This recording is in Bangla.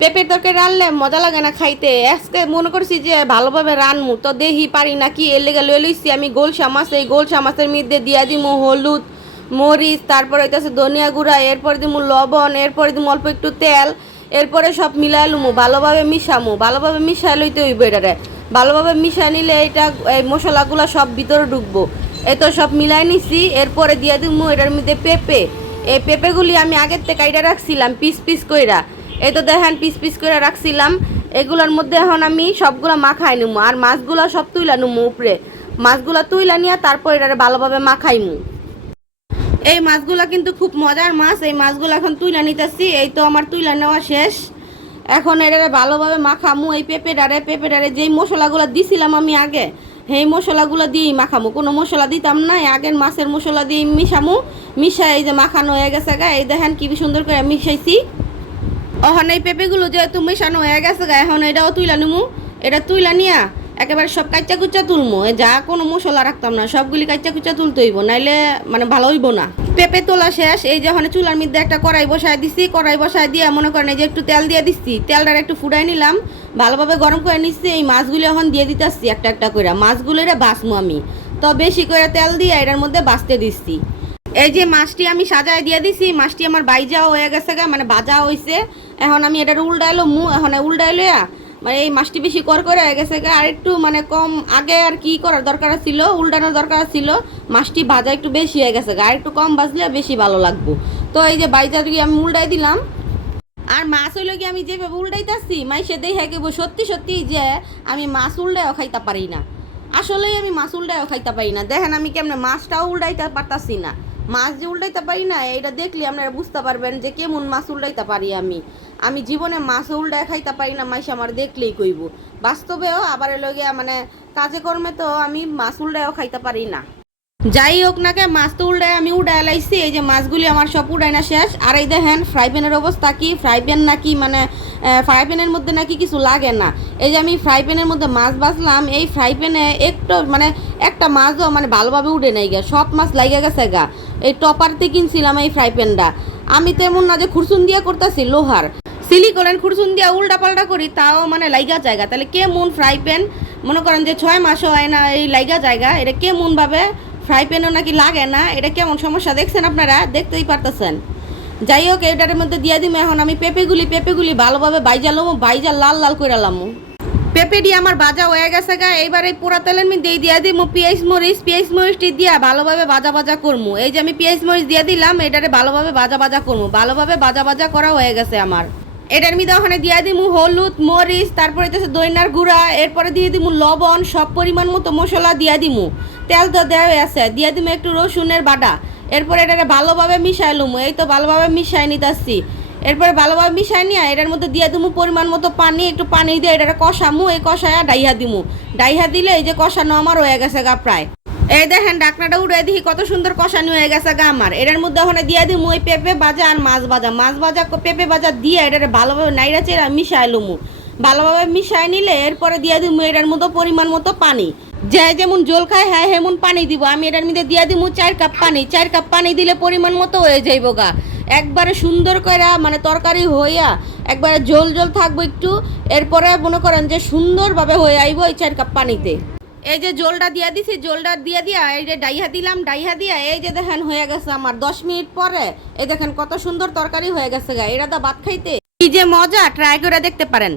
পেঁপের তরকারি রানলে মজা লাগে না খাইতে। আজকে মনে করছি যে ভালোভাবে রানমু, তো দেখি পারি নাকি। এর লেগে লয়ে লইছি আমি গোলসা মাছ। এই গোলসা মাছের মধ্যে দিয়া দিমু হলুদ, মরিচ, তারপরে হইতেছে ধনিয়া গুঁড়া, এরপরে দিমু লবণ, এরপরে দিমু অল্প একটু তেল, এরপরে সব মিলাই লুমু, ভালোভাবে মিশামু। ভালোভাবে মিশাই লইতে হইব এটারে। ভালোভাবে মিশাই নিলে এটা এই মশলাগুলো সব ভিতরে ঢুকবো। এই তো সব মিলাই নিছি। এরপরে দিয়ে দিমু এটার মধ্যে পেঁপে। এই পেঁপেগুলি আমি আগের থেকে কাইটা রাখছিলাম পিস পিস কইরা। এই তো দেখেন পিস পিস করে রাখছিলাম। এগুলোর মধ্যে এখন আমি সবগুলো মাখাই নিমু, আর মাছগুলো সব তুইলা নিমু উপরে। মাছগুলো তুইলা নিয়ে তারপর এটারে ভালোভাবে মাখাইমু। এই মাছগুলো কিন্তু খুব মজার মাছ। এই মাছগুলো এখন তুইলা নিতেছি। এই তো আমার তুইলা নেওয়া শেষ। এখন এটারে ভালোভাবে মাখামু। এই পেঁপেটারে যেই মশলাগুলো দিছিলাম আমি আগে, সেই মশলাগুলো দিয়েই মাখামু। কোনো মশলা দিতাম না, আগের মাছের মশলা দিয়ে মিশামু। মিশাই এই যে মাখানো হয়ে গেছে গা। এই দেখেন কি সুন্দর করে মিশাইছি। এখন এই পেঁপেগুলো যেহেতু মেশানো হয়ে গেছে গা, এখন এটাও তুইলা নিমু। এটা তুইলা নিয়া একেবারে সব কাচ্চা কুচ্চা তুলমু। যা কোনো মশলা রাখতাম না, সবগুলি কাচ্চা কুচ্চা তুলতে হইব, নাইলে মানে ভালো হইব না। পেঁপে তোলা শেষ। এই যখন চুলার মধ্যে একটা কড়াই বসায় দিছি। কড়াই বসায় দিয়ে মনে করেন যে একটু তেল দিয়ে দিচ্ছি। তেলটা একটু ফুটাই নিলাম, ভালোভাবে গরম করে নিচ্ছি। এই মাছগুলো এখন দিয়ে দিতেছি একটা একটা করে। মাছগুলো এটা বাছমু আমি, তো বেশি করে তেল দিয়ে এটার মধ্যে বাছতে দিচ্ছি। এই যে মাছটি আমি সাজায় দিয়ে দিছি। মাছটি আমার বাইজাও হয়ে গেছে গা, মানে ভাজা হয়েছে। এখন আমি এটার উল্টাইলো মু। এখন উল্টাইলো মানে এই মাছটি বেশি করে হয়ে গেছে গা। আর একটু মানে কম আগে আর কি করার দরকার ছিল, উল্টানোর দরকার ছিল। মাছটি ভাজা একটু বেশি হয়ে গেছে গা, আর একটু কম ভাজলে বেশি ভালো লাগবো। তো এই যে বাইজা আমি উল্টাই দিলাম। আর মাছ হইল কি আমি যেভাবে উল্টাইতেছি, মাইসে দেখে কেব সত্যি সত্যি যে আমি মাছ উল্টাইও খাইতে পারি না। আসলেই আমি মাছ উল্টাইও খাইতে পারি না। দেখেন আমি কেমনে মাছটাও উল্টাইতে পারতাছি না। মাছ যে উল্টাইতে পারি না, এটা দেখলে আপনারা বুঝতে পারবেন যে কেমন মাছ উল্টাইতে পারি আমি। আমি জীবনে মাছ উল্টায় খাইতে পারি না, মাইসে আমার দেখলেই কইব। বাস্তবেও আবার লগিয়া মানে কাজে কর্মে তো আমি মাছ উল্টাইও খাইতে পারি না। যাই হোক না কে, মাছ তো উল্টায় আমি উড়াই লাইছি। এই যে মাছগুলি আমার সব উড়াই না শেষ। আর এই দেখেন ফ্রাই প্যানের অবস্থা কি। ফ্রাই প্যান নাকি মানে ফ্রাই প্যানের মধ্যে নাকি কিছু লাগে না। এই যে আমি ফ্রাই প্যানের মধ্যে মাছ বাছলাম, এই ফ্রাই প্যানে একটু মানে একটা মাছও মানে ভালোভাবে উঠে নাই গা, সব মাছ লাগিয়ে গেছে গা। এই টপারতে কিনছিলাম এই ফ্রাই প্যানটা। আমি তেমন না যে খুরসুন দিয়া করতেছি লোহার, সিলিকনের খুরসুন দিয়া উল্টা পাল্টা করি, তাও মানে লাইগা জায়গা। তাহলে কেমন ফ্রাই প্যান মনে করেন যে 6 মাসও হয় না এই লাইগা জায়গা। এটা কেমনভাবে ফ্রাই প্যানও নাকি লাগে না। এটা কেমন সমস্যা দেখছেন আপনারা, দেখতেই পারতেছেন। যাই হোক এটার মধ্যে দিয়ে দিম। এখন আমি পেঁপেগুলি ভালোভাবে বাইজা লমু, বাইজা লাল লাল করে লামু। পেঁপেটি আমার ভাজা হয়ে গেছে গা। এইবার এই পোড়া তেলের মধ্যে দিয়ে দিমু পেঁয়াজ মরিচটি দিয়া ভালোভাবে ভাজা করমু। এই যে আমি পেঁয়াজ মরিচ দিয়ে দিলাম, এটারে ভালোভাবে ভাজা করমু। ভালোভাবে ভাজা করা হয়ে গেছে আমার। এটার মধ্যে ওখানে দিয়ে দিমু হলুদ, মরিচ, তারপরে হচ্ছে দইনার গুঁড়া, এরপরে দিয়ে দিমু লবণ, সব পরিমাণ মতো মশলা দিয়ে দিমু। তেল তো দেওয়া আছে, দিয়ে দিমু একটু রসুনের বাটা। এরপরে এটাকে ভালোভাবে মিশাই লুমু। এই তো ভালোভাবে মিশাই নিতেছি। এরপরে ভালোভাবে মিশাই নিয়ে এটার মধ্যে দিয়ে দিমু পরিমাণ মতো পানি। একটু পানি দিয়ে এটাকে কষামু। এই কষায়া ডাইহা দিমু। ডাইহা দিলে এই যে কষানো আমার হয়ে গেছে গা প্রায়। এই দেখেন ডাকনাটা উড়ে দেখি কত সুন্দর কষানো হয়ে গেছে গা আমার। এটার মধ্যে ওখানে দিয়ে দিমু ওই পেঁপে ভাজা আর মাছ ভাজা পেঁপে ভাজা দিয়ে এটারে ভালোভাবে নাইড়া চেড়া মিশাই লুমু। ভালোভাবে মিশাই নিলে এরপরে দিয়ে দিমু এটার মধ্যে পরিমাণ মতো পানি। যে যেমন জল খায় হ্যাঁ হেমন পানি দিব। আমি এটার মধ্যে দিয়ে দিমু 4 কাপ পানি। 4 কাপ পানি দিলে পরিমাণ মতো হয়ে যাইব গা। একবারে সুন্দর করে মানে তরকারি হইয়া একবারে জল থাকবো একটু। এরপরে মনে করেন যে সুন্দরভাবে হয়ে আইব এই 4 কাপ পানিতে। এই যে জলটা দিয়ে দিছি, জলটা দিয়ে দিয়া এই যে ডাইহা দিলাম। ডাইহা দিয়া এই যে দেখেন হয়ে গেছে আমার 10 মিনিট পরে। এই দেখেন কত সুন্দর তরকারি হয়ে গেছে গা। এরা দা ভাত খাইতে কি যে মজা, ট্রাই করে দেখতে পারেন।